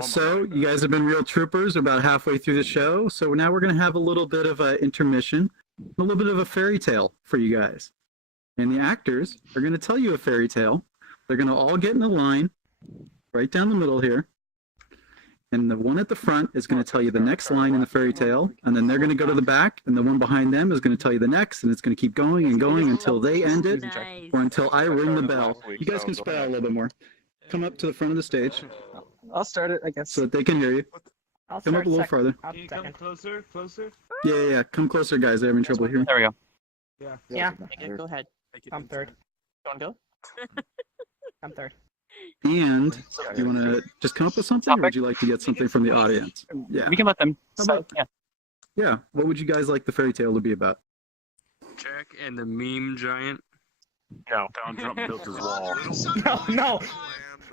So you guys have been real troopers about halfway through the show. So now we're going to have a little bit of an intermission, a little bit of a fairy tale for you guys. And the actors are going to tell you a fairy tale. They're going to all get in a line right down the middle here. And the one at the front is going to tell you the next line in the fairy tale. And then they're going to go to the back. And the one behind them is going to tell you the next. And it's going to keep going and going until they end it or until I ring the bell. You guys can spread out a little bit more. Come up to the front of the stage. I'll start it, I guess. So that they can hear you. Come up a little farther. Can you come closer? Yeah. Come closer, guys. They're having trouble here. There we Yeah. Yeah. Go ahead. I'm third. You want to go? I'm third. And you want to just come up with something, or would you like to get something from the audience? Yeah. We can let them. Yeah. Yeah. What would you guys like the fairy tale to be about? Jack and the meme giant. No. Donald Trump built his wall. No.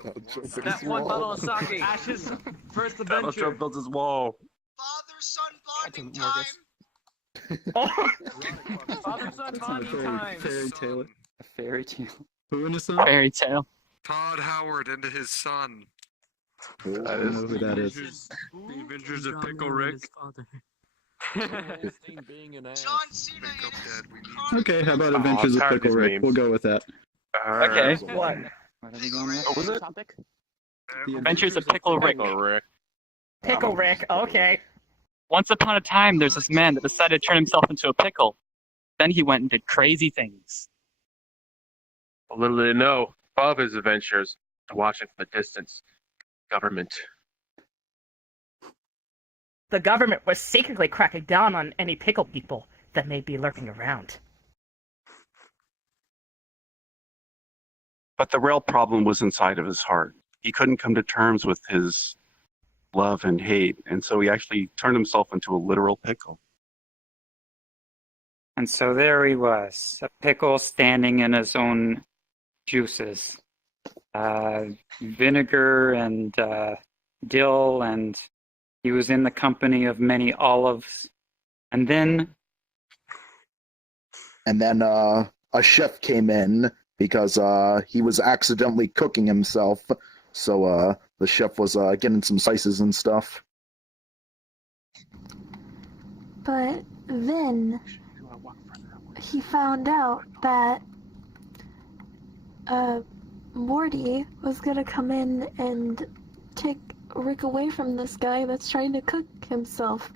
That one bottle of sake. Ash's first Donald adventure. Trump built his wall. Father-son bonding time. Father-son bonding time. Fairy tale. A fairy tale. Who in the song? Fairy tale. Todd Howard and his son. I don't know who that is. The Adventures of Pickle Rick. John Cena Pick up is Dad, we need Okay, how about Adventures of tired of Pickle these Rick? memes. We'll go with that. Okay. What? What are we going with? What was it? Topic? The Adventures of Pickle Rick. Pickle Rick. Pickle Rick. Okay. Once upon a time, there's this man that decided to turn himself into a pickle. Then he went and did crazy things. Little did they know, above his adventures, watching from a distance, government. The government was secretly cracking down on any pickle people that may be lurking around. But the real problem was inside of his heart. He couldn't come to terms with his love and hate, and so he actually turned himself into a literal pickle. And so there he was, a pickle standing in his own juices. Vinegar and dill, and he was in the company of many olives. And then a chef came in because he was accidentally cooking himself. So the chef was getting some spices and stuff. But then he found out that Morty was gonna come in and take Rick away from this guy that's trying to cook himself.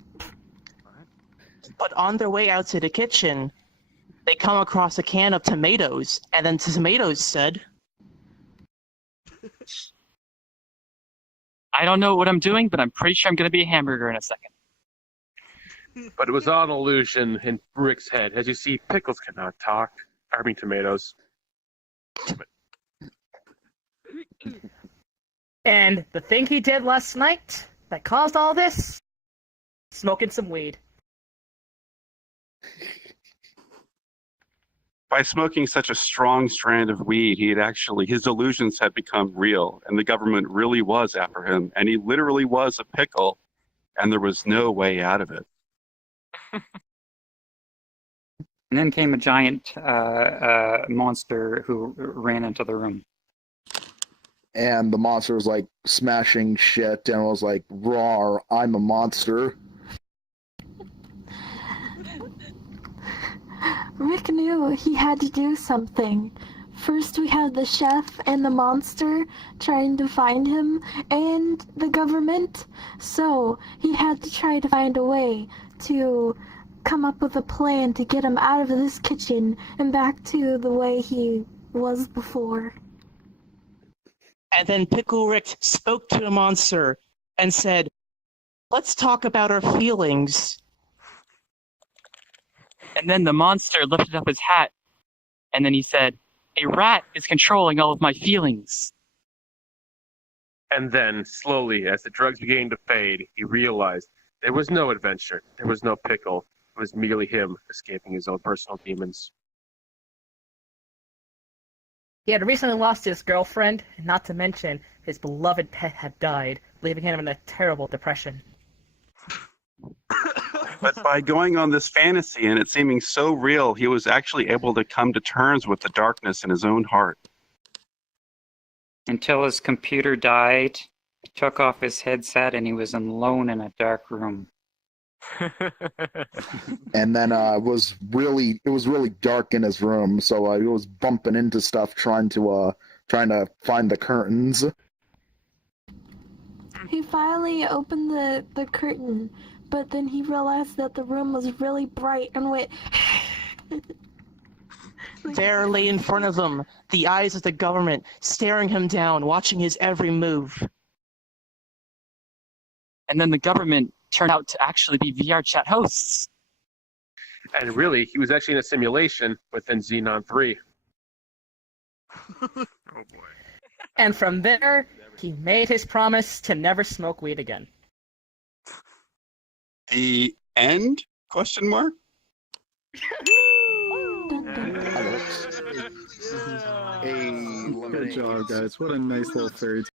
But on their way out to the kitchen, they come across a can of tomatoes, and then the tomatoes said, I don't know what I'm doing, but I'm pretty sure I'm going to be a hamburger in a second. But it was all an illusion in Rick's head. As you see, pickles cannot talk. I mean, tomatoes. And the thing he did last night that caused all this? Smoking some weed. By smoking such a strong strand of weed, his illusions had become real, and the government really was after him, and he literally was a pickle, and there was no way out of it. And then came a giant monster who ran into the room. And the monster was like smashing shit and was like, "Roar, I'm a monster." Rick knew he had to do something. First we had the chef and the monster trying to find him, and the government. So he had to try to find a way to come up with a plan to get him out of this kitchen and back to the way he was before. and then Pickle Rick spoke to the monster and said, "Let's talk about our feelings." And then the monster lifted up his hat, and then he said, "A rat is controlling all of my feelings." And then, slowly, as the drugs began to fade, he realized there was no adventure, there was no pickle, it was merely him escaping his own personal demons. He had recently lost his girlfriend, and not to mention, his beloved pet had died, leaving him in a terrible depression. But by going on this fantasy and it seeming so real, he was actually able to come to terms with the darkness in his own heart. Until his computer died, He took off his headset and he was alone in a dark room. And then it was really dark in his room, so he was bumping into stuff trying to find the curtains. He finally opened the curtain, but then he realized that the room was really bright and went. There lay in front of him the eyes of the government, staring him down, watching his every move. And then the government turned out to actually be VRChat hosts. And really, he was actually in a simulation within Xenon 3. Oh boy. And from there, he made his promise to never smoke weed again. The end? Question mark? Hey, Good job, guys. What a nice little fairy tale.